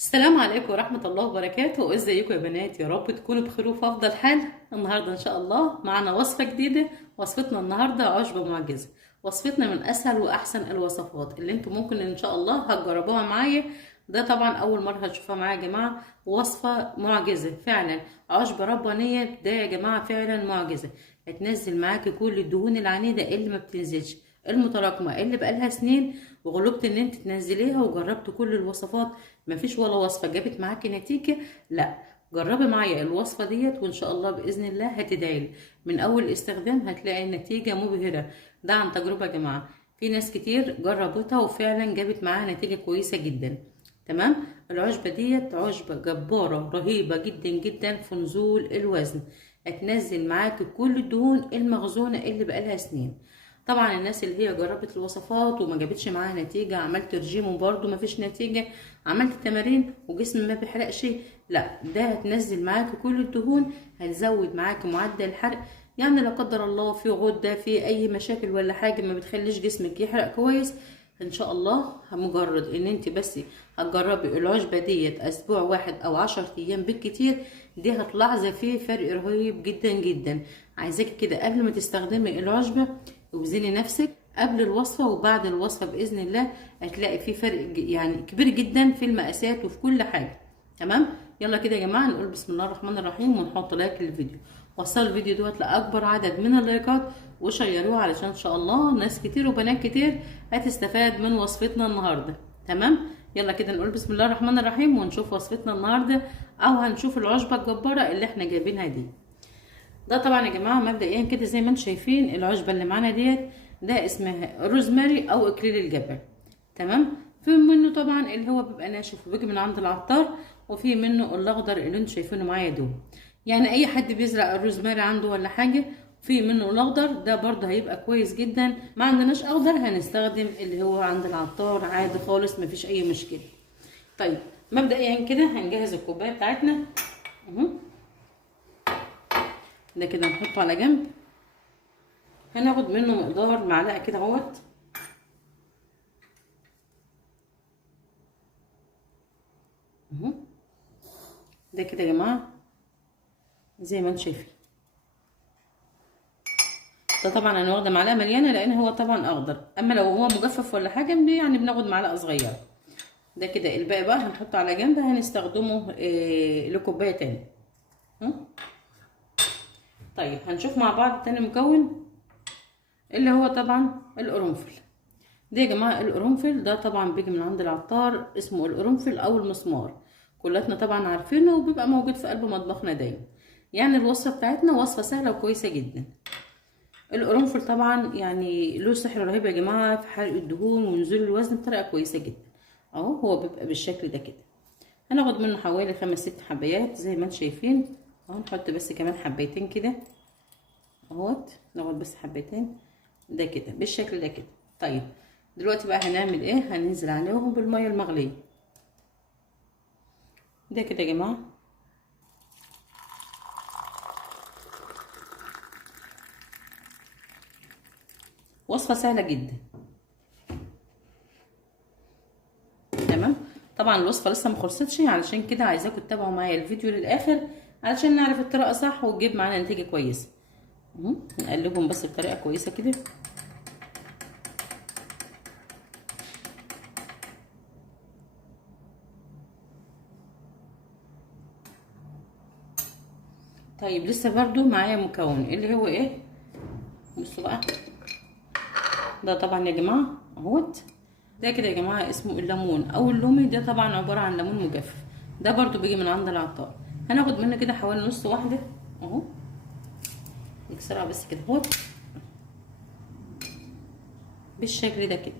السلام عليكم ورحمة الله وبركاته. ازيكم يا بنات؟ يا رب تكونوا بخير وفي افضل حال. النهاردة ان شاء الله معنا وصفة جديدة. وصفتنا النهاردة عشبة معجزة. وصفتنا من اسهل واحسن الوصفات اللي انتم ممكن ان شاء الله هتجربوها معايا. ده طبعا اول مرة هتشوفها معايا يا جماعة. وصفة معجزة فعلا. عشبة ربانية ده يا جماعة فعلا معجزة. هتنزل معاكي كل الدهون العنيدة اللي ما بتنزلش، المتراكمة اللي بقالها سنين وغلبت ان انت تنزليها، وجربت كل الوصفات مفيش ولا وصفة جابت معاكي نتيجة. لا، جربي معايا الوصفة ديت وان شاء الله بإذن الله هتدعيلي. من اول استخدام هتلاقي النتيجة مبهرة. ده عن تجربة يا جماعة. في ناس كتير جربتها وفعلا جابت معاها نتيجة كويسة جدا. تمام. العشبة ديت عشبة جبارة رهيبة جدا جدا في نزول الوزن. هتنزل معاكي كل الدهون المخزونة اللي بقالها سنين. طبعا الناس اللي هي جربت الوصفات وما جابتش معاها نتيجة، عملت رجيم وبرده ما فيش نتيجة، عملت تمارين وجسم ما بيحرقش، لا ده هتنزل معاكي كل الدهون، هتزود معاكي معدل الحرق. يعني لا قدر الله في غدة، في اي مشاكل ولا حاجة ما بتخليش جسمك يحرق كويس، ان شاء الله مجرد ان انت بس هتجربي العشبة ديت اسبوع واحد او 10 ايام بالكتير، دي هتلاحظي فيه فرق رهيب جدا جدا. عايزاكي كده قبل ما تستخدمي العشبة وزني نفسك قبل الوصفة وبعد الوصفة بإذن الله، هتلاقي في فرق يعني كبير جدا في المقاسات وفي كل حاجة. تمام. يلا كده يا جماعة نقول بسم الله الرحمن الرحيم ونحط لايك للفيديو. وصلوا الفيديو دوت لأكبر عدد من اللايكات وشيروه علشان إن شاء الله ناس كتير وبنات كتير هتستفاد من وصفتنا النهاردة. تمام. يلا كده نقول بسم الله الرحمن الرحيم ونشوف وصفتنا النهاردة، أو هنشوف العشبة الجبارة اللي احنا جايبينها دي. ده طبعا يا جماعه مبدئيا كده زي ما انتم شايفين العشبه اللي معانا ديت ده اسمها روزماري او اكليل الجبل. تمام. في منه طبعا اللي هو بيبقى ناشف وبيجي من عند العطار، وفي منه الاخضر اللي انتم شايفينه معايا دول. يعني اي حد بيزرع الروزماري عنده ولا حاجه، في منه الاخضر ده برضه هيبقى كويس جدا. ما عندناش اخضر هنستخدم اللي هو عند العطار عادي خالص، مفيش اي مشكله. طيب مبدئيا كده هنجهز الكوبايه بتاعتنا اهو. ده كده نحطه على جنب. هناخد منه مقدار معلقه كده اهوت اهو. ده كده يا جماعه زي ما انتم شايفين. ده طبعا انا واخده معلقه مليانه لان هو طبعا اخضر، اما لو هو مجفف ولا حاجه يعني بناخد معلقه صغيره. ده كده الباقي بقى هنحطه على جنب، هنستخدمه لكوبايه تاني. طيب هنشوف مع بعض تاني مكون اللي هو طبعا القرنفل. ده يا جماعه القرنفل ده طبعا بيجي من عند العطار، اسمه القرنفل او المسمار. كلاتنا طبعا عارفينه وبيبقى موجود في قلب مطبخنا دايما. يعني الوصفه بتاعتنا وصفه سهله وكويسه جدا. القرنفل طبعا يعني له سحر رهيب يا جماعه في حرق الدهون ونزول الوزن بطريقه كويسه جدا. اهو هو بيبقى بالشكل ده كده. هناخد منه حوالي 5-6 حبايات زي ما انتم شايفين اهو. نحط بس كمان حبايتين كده اهوت، ناخد بس حبايتين ده كده بالشكل ده كده. طيب دلوقتي بقى هنعمل ايه؟ هننزل عليهم بالميه المغليه ده كده يا جماعه. وصفه سهله جدا. تمام. طبعا الوصفه لسه ما خلصتش، علشان كده عايزاكم تتابعوا معايا الفيديو للاخر علشان نعرف الطريقه صح وتجيب معانا نتيجه كويسه. نقلبهم بس بطريقه كويسه كده. طيب لسه برضو معايا مكون اللي هو ايه، بصوا بقى. ده طبعا يا جماعه اهوت. ده كده يا جماعه اسمه الليمون او اللومي. ده طبعا عباره عن ليمون مجفف. ده برضو بيجي من عند العطار. هناخد منه كده حوالي نص واحده اهو. نكسرها بس كده اهوت بالشكل ده كده.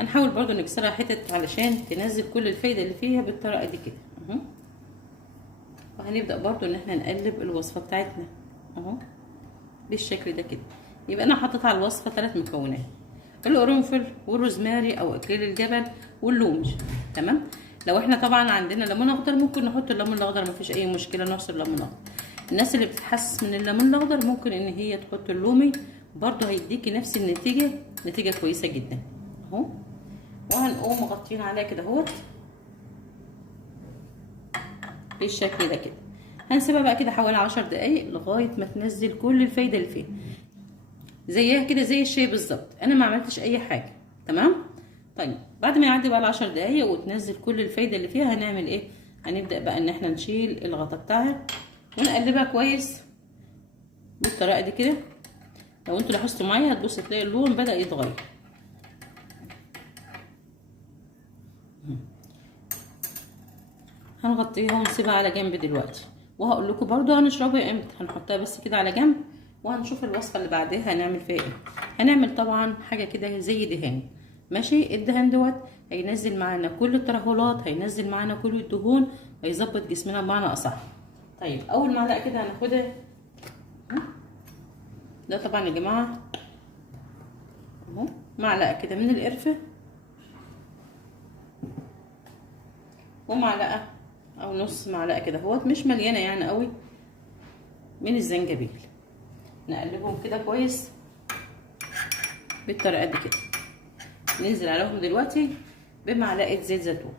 هنحاول برضو نكسرها حتت علشان تنزل كل الفايده اللي فيها بالطريقه دي كده اهو. وهنبدا برضو ان احنا نقلب الوصفه بتاعتنا اهو بالشكل ده كده. يبقى انا حطيت على الوصفه 3 مكونات: القرنفل والروزماري او اكليل الجبل واللومج. تمام. لو احنا طبعا عندنا ليمون اخضر ممكن نحط الليمون الاخضر، مفيش اي مشكله نعصر الليمون الاخضر. الناس اللي بتتحسس من الليمون الاخضر ممكن ان هي تحط اللومي، برضو هيديكي نفس النتيجه، نتيجه كويسه جدا اهو. وهنقوم مغطيين عليها كده اهوت بالشكل ده كده. هنسيبها بقى كده حوالي 10 دقايق لغايه ما تنزل كل الفايده اللي فيها، زيها كده زي الشاي بالظبط. انا ما عملتش اي حاجه. تمام. طيب بعد ما يعدي بقى ال10 دقايق وتنزل كل الفايده اللي فيها، هنعمل ايه؟ هنبدا بقى ان احنا نشيل الغطا بتاعها ونقلبها كويس بالطريقه دي كده. لو انتوا لاحظتوا معايا هتبص تلاقي اللون بدا يتغير. هنغطيها ونسيبها على جنب دلوقتي، وهقول لكم برضو هنشربها امتى. هنحطها بس كده على جنب وهنشوف الوصفه اللي بعدها هنعمل فيها ايه. هنعمل طبعا حاجه كده زي دهان. ماشي. الدهان دوت هينزل معانا كل الترهلات، هينزل معانا كل الدهون، هيظبط جسمنا بمعنى اصح. طيب اول معلقه كده هناخدها. ده طبعا يا جماعه اهو معلقه كده من القرفه، ومعلقه او نص معلقه كده اهوت، مش مليانه يعني قوي، من الزنجبيل. نقلبهم كده كويس بالطريقه دي كده. ننزل عليهم دلوقتي بمعلقه زيت زيتون.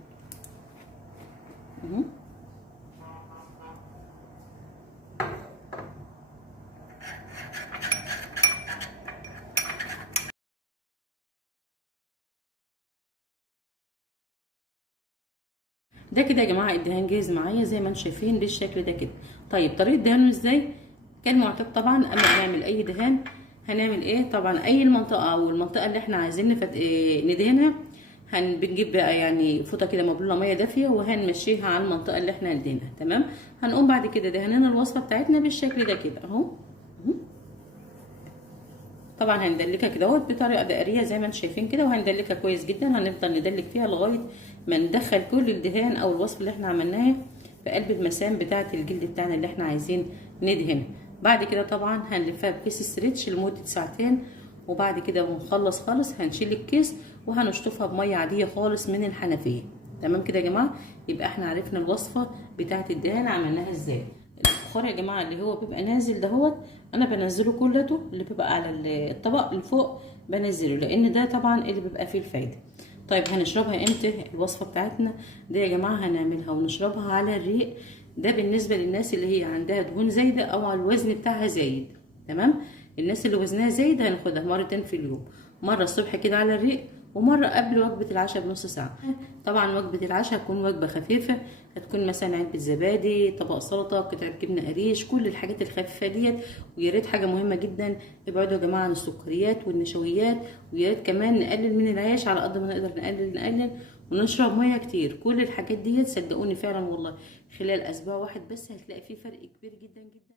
ده كده يا جماعه الدهان جاهز معايا زي ما انتم شايفين بالشكل ده كده. طيب طريقه دهانه ازاي؟ كان معتاد طبعا اما نعمل اي دهان هنعمل ايه؟ طبعا اي المنطقه او المنطقه اللي احنا عايزين ندهنها، بنجيب بقى يعني فوطه كده مبلوله ميه دافيه وهنمشيها على المنطقه اللي احنا ندهنها. تمام. هنقوم بعد كده دهننا الوصفه بتاعتنا بالشكل ده كده اهو. طبعا هندلكها كده اهوت بطريقه دائريه زي ما انتم شايفين كده، وهندلكها كويس جدا. هنفضل ندلك فيها لغايه ما ندخل كل الدهان او الوصفه اللي احنا عملناها في قلب المسام بتاعه الجلد بتاعنا اللي احنا عايزين ندهنه. بعد كده طبعا هنلفها بكيس ستريتش لمده ساعتين، وبعد كده ونخلص خالص هنشيل الكيس وهنشطفها بميه عاديه خالص من الحنفيه. تمام كده يا جماعه. يبقى احنا عرفنا الوصفه بتاعه الدهان عملناها ازاي. البخار يا جماعه اللي هو بيبقى نازل دهوت انا بنزله كلته، اللي بيبقى على الطبق اللي فوق بنزله، لان ده طبعا اللي بيبقى فيه الفايده. طيب هنشربها امتى الوصفه بتاعتنا دي يا جماعه؟ هنعملها ونشربها على الريق. ده بالنسبه للناس اللي هي عندها دهون زايده او على الوزن بتاعها زايد. تمام. الناس اللي وزنها زايد هناخدها مرتين في اليوم، مره الصبح كده على الريق ومره قبل وجبه العشاء بنص ساعه. طبعا وجبه العشاء هتكون وجبه خفيفه، هتكون مثلا علبه زبادي، طبق سلطه، قطعه جبنه قريش، كل الحاجات الخفيفه ديت. ويا ريت حاجه مهمه جدا، ابعدوا يا جماعه عن السكريات والنشويات، ويا ريت كمان نقلل من العيش على قد ما نقدر، نقلل ونشرب ميه كتير. كل الحاجات ديت صدقوني فعلا والله خلال اسبوع واحد بس هتلاقي فيه فرق كبير جدا جدا.